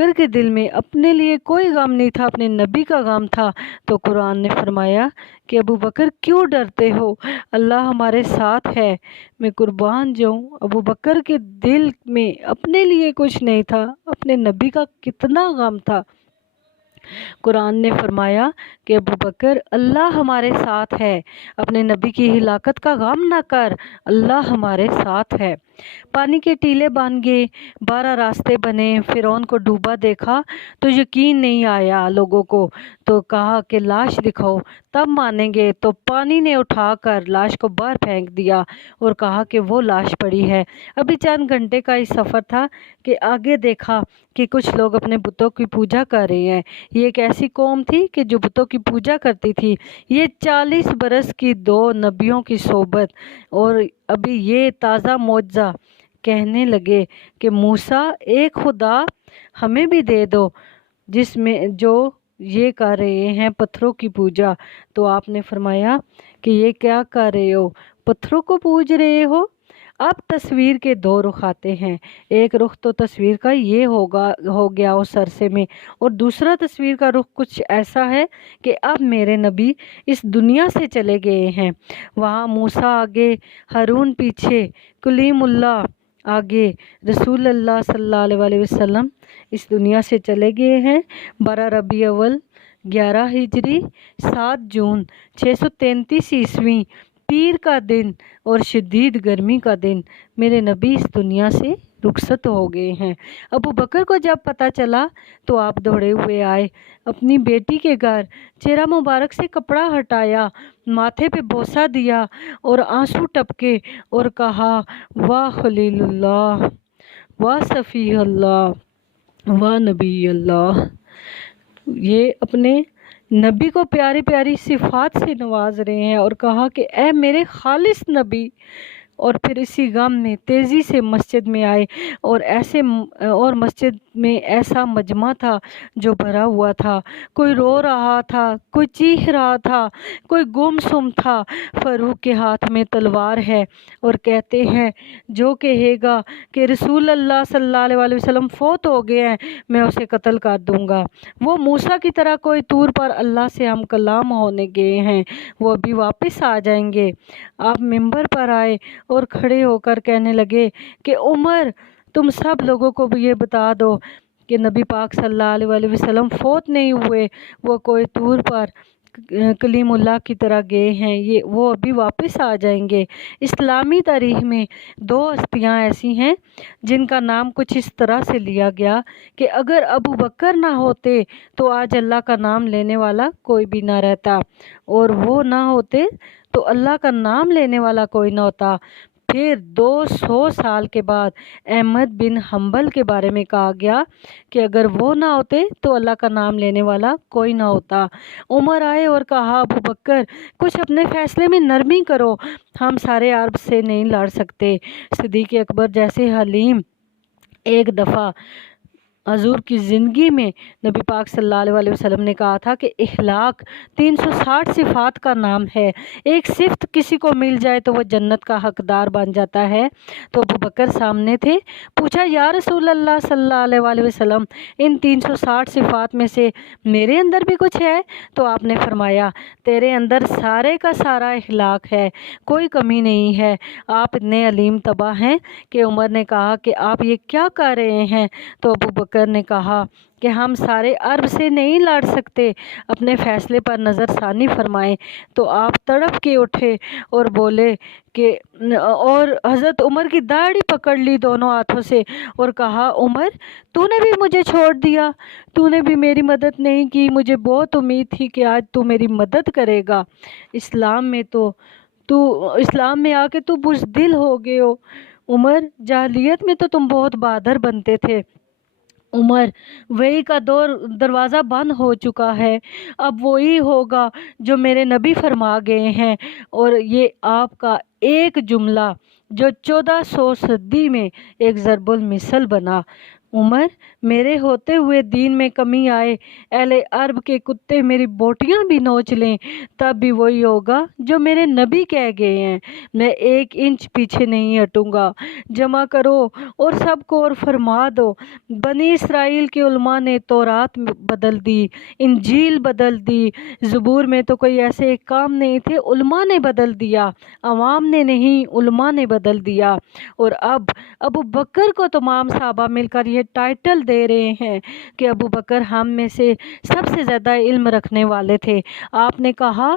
بکر کے دل میں اپنے لیے کوئی غم نہیں تھا، اپنے نبی کا غم تھا، تو قرآن نے فرمایا کہ ابو بکر کیوں ڈرتے ہو، اللہ ہمارے ساتھ ہے۔ میں قربان جاؤں، ابو بکر کے دل میں اپنے لیے کچھ نہیں تھا، اپنے نبی کا کتنا غم تھا۔ قرآن نے فرمایا کہ ابو بکر اللہ ہمارے ساتھ ہے، اپنے نبی کی ہلاکت کا غم نہ کر، اللہ ہمارے ساتھ ہے۔ پانی کے ٹیلے بن گئے، 12 راستے بنے، فرعون کو ڈوبا دیکھا تو یقین نہیں آیا لوگوں کو، تو کہا کہ لاش دکھاؤ تب مانیں گے، تو پانی نے اٹھا کر لاش کو باہر پھینک دیا اور کہا کہ وہ لاش پڑی ہے۔ ابھی چند گھنٹے کا ہی سفر تھا کہ آگے دیکھا کہ کچھ لوگ اپنے بتوں کی پوجا کر رہے ہیں۔ یہ ایک ایسی قوم تھی کہ جو بتوں کی پوجا کرتی تھی۔ یہ 40 برس کی 2 نبیوں کی صحبت، اور ابھی یہ تازہ معجزہ، کہنے لگے کہ موسیٰ ایک خدا ہمیں بھی دے دو جس میں جو یہ کر رہے ہیں پتھروں کی پوجا۔ تو آپ نے فرمایا کہ یہ کیا کر رہے ہو، پتھروں کو پوج رہے ہو؟ اب تصویر کے 2 رخ آتے ہیں، ایک رخ تو تصویر کا یہ ہو گیا اس عرصے میں، اور دوسرا تصویر کا رخ کچھ ایسا ہے کہ اب میرے نبی اس دنیا سے چلے گئے ہیں۔ وہاں موسیٰ آگے، ہارون پیچھے، کلیم اللہ آگے، رسول اللہ صلی اللہ علیہ وسلم اس دنیا سے چلے گئے ہیں۔ 12 ربیع اول 11 ہجری 7 جون 633 عیسوی، پیر کا دن اور شدید گرمی کا دن، میرے نبی اس دنیا سے رخصت ہو گئے ہیں۔ ابو بکر کو جب پتہ چلا تو آپ دوڑے ہوئے آئے اپنی بیٹی کے گھر، چہرہ مبارک سے کپڑا ہٹایا، ماتھے پہ بوسہ دیا اور آنسو ٹپکے اور کہا واہ خلیل اللہ، واہ صفی اللہ، واہ نبی اللہ۔ یہ اپنے نبی کو پیاری پیاری صفات سے نواز رہے ہیں اور کہا کہ اے میرے خالص نبی، اور پھر اسی غم میں تیزی سے مسجد میں آئے، اور مسجد میں ایسا مجمع تھا جو بھرا ہوا تھا، کوئی رو رہا تھا، کوئی چیخ رہا تھا، کوئی گم سم تھا۔ فاروق کے ہاتھ میں تلوار ہے اور کہتے ہیں جو کہے گا کہ رسول اللہ صلی اللہ علیہ وسلم فوت ہو گئے ہیں میں اسے قتل کر دوں گا۔ وہ موسیٰ کی طرح کوئی طور پر اللہ سے ہم کلام ہونے گئے ہیں، وہ ابھی واپس آ جائیں گے۔ آپ ممبر پر آئے اور کھڑے ہو کر کہنے لگے کہ عمر، تم سب لوگوں کو بھی یہ بتا دو کہ نبی پاک صلی اللہ علیہ وسلم فوت نہیں ہوئے، وہ کوئی طور پر کلیم اللہ کی طرح گئے ہیں، وہ ابھی واپس آ جائیں گے۔ اسلامی تاریخ میں 2 ہستیاں ایسی ہیں جن کا نام کچھ اس طرح سے لیا گیا کہ اگر ابو بکر نہ ہوتے تو آج اللہ کا نام لینے والا کوئی بھی نہ رہتا، اور وہ نہ ہوتے تو اللہ کا نام لینے والا کوئی نہ ہوتا۔ پھر 200 سال کے بعد احمد بن حنبل کے بارے میں کہا گیا کہ اگر وہ نہ ہوتے تو اللہ کا نام لینے والا کوئی نہ ہوتا۔ عمر آئے اور کہا ابو بکر کچھ اپنے فیصلے میں نرمی کرو، ہم سارے عرب سے نہیں لڑ سکتے۔ صدیق اکبر جیسے حلیم، ایک دفعہ حضور کی زندگی میں نبی پاک صلی اللہ علیہ وسلم نے کہا تھا کہ اخلاق 360 صفات کا نام ہے، ایک صفت کسی کو مل جائے تو وہ جنت کا حقدار بن جاتا ہے۔ تو ابو بکر سامنے تھے، پوچھا یا رسول اللہ صلی اللہ علیہ وسلم ان 360 صفات میں سے میرے اندر بھی کچھ ہے؟ تو آپ نے فرمایا تیرے اندر سارے کا سارا اخلاق ہے، کوئی کمی نہیں ہے۔ آپ اتنے علیم طبع ہیں کہ عمر نے کہا کہ آپ یہ کیا کر رہے ہیں؟ تو ابو بکر نے کہا کہ ہم سارے عرب سے نہیں لڑ سکتے، اپنے فیصلے پر نظر ثانی فرمائیں۔ تو آپ تڑپ کے اٹھے اور بولے کہ اور حضرت عمر کی داڑھی پکڑ لی دونوں ہاتھوں سے اور کہا عمر تو نے بھی مجھے چھوڑ دیا، تو نے بھی میری مدد نہیں کی، مجھے بہت امید تھی کہ آج تو میری مدد کرے گا۔ اسلام میں آ کے تو بزدل ہو گئے ہو۔ عمر جاہلیت میں تو تم بہت بہادر بنتے تھے۔ عمر وہی کا دروازہ بند ہو چکا ہے، اب وہی ہوگا جو میرے نبی فرما گئے ہیں، اور یہ آپ کا ایک جملہ جو 1400 صدی میں ایک ضرب المثل بنا۔ عمر میرے ہوتے ہوئے دین میں کمی آئے، اہل عرب کے کتے میری بوٹیاں بھی نوچ لیں، تب بھی وہی ہوگا جو میرے نبی کہہ گئے ہیں، میں 1 انچ پیچھے نہیں ہٹوں گا۔ جمع کرو اور سب کو اور فرما دو، بنی اسرائیل کے علماء نے تورات بدل دی، انجیل بدل دی، زبور میں تو کوئی ایسے کام نہیں تھے، علماء نے بدل دیا، عوام نے نہیں، علماء نے بدل دیا۔ اور اب ابو بکر کو تمام صحابہ مل کر یہ ٹائٹل دے رہے ہیں کہ ابو بکر ہم میں سے سب سے زیادہ علم رکھنے والے تھے۔ آپ نے کہا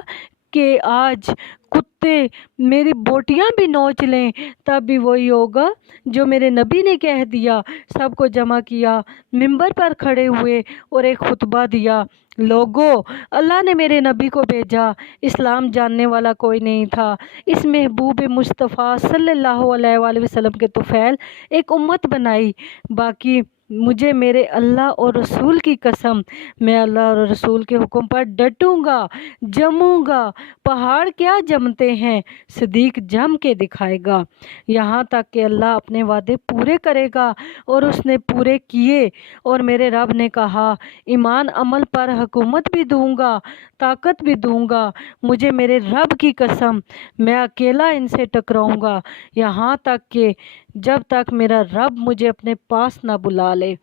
کہ آج کتے میری بوٹیاں بھی نوچ لیں، تب بھی وہی ہوگا جو میرے نبی نے کہہ دیا۔ سب کو جمع کیا، منبر پر کھڑے ہوئے اور ایک خطبہ دیا، لوگو، اللہ نے میرے نبی کو بھیجا، اسلام جاننے والا کوئی نہیں تھا، اس محبوب مصطفیٰ صلی اللہ علیہ وآلہ وسلم کے طفیل ایک امت بنائی، باقی مجھے میرے اللہ اور رسول کی قسم، میں اللہ اور رسول کے حکم پر ڈٹوں گا، جموں گا، پہاڑ کیا جمتے ہیں، صدیق جم کے دکھائے گا، یہاں تک کہ اللہ اپنے وعدے پورے کرے گا، اور اس نے پورے کیے۔ اور میرے رب نے کہا، ایمان عمل پر حکومت بھی دوں گا، طاقت بھی دوں گا، مجھے میرے رب کی قسم، میں اکیلا ان سے ٹکراؤں گا، یہاں تک کہ جب تک میرا رب مجھے اپنے پاس نہ بلا لے۔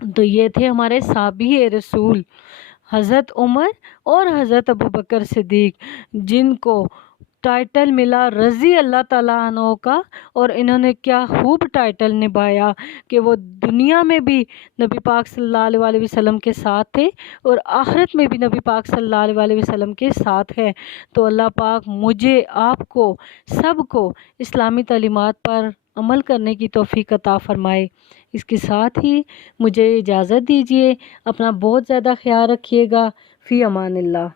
تو یہ تھے ہمارے صحابی رسول حضرت عمر اور حضرت ابوبکر صدیق، جن کو ٹائٹل ملا رضی اللہ تعالیٰ عنہ کا، اور انہوں نے کیا خوب ٹائٹل نبھایا کہ وہ دنیا میں بھی نبی پاک صلی اللہ علیہ وسلم کے ساتھ تھے اور آخرت میں بھی نبی پاک صلی اللہ علیہ وسلم کے ساتھ ہیں۔ تو اللہ پاک مجھے، آپ کو، سب کو اسلامی تعلیمات پر عمل کرنے کی توفیق عطا فرمائے۔ اس کے ساتھ ہی مجھے اجازت دیجیے، اپنا بہت زیادہ خیال رکھیے گا، فی امان اللہ۔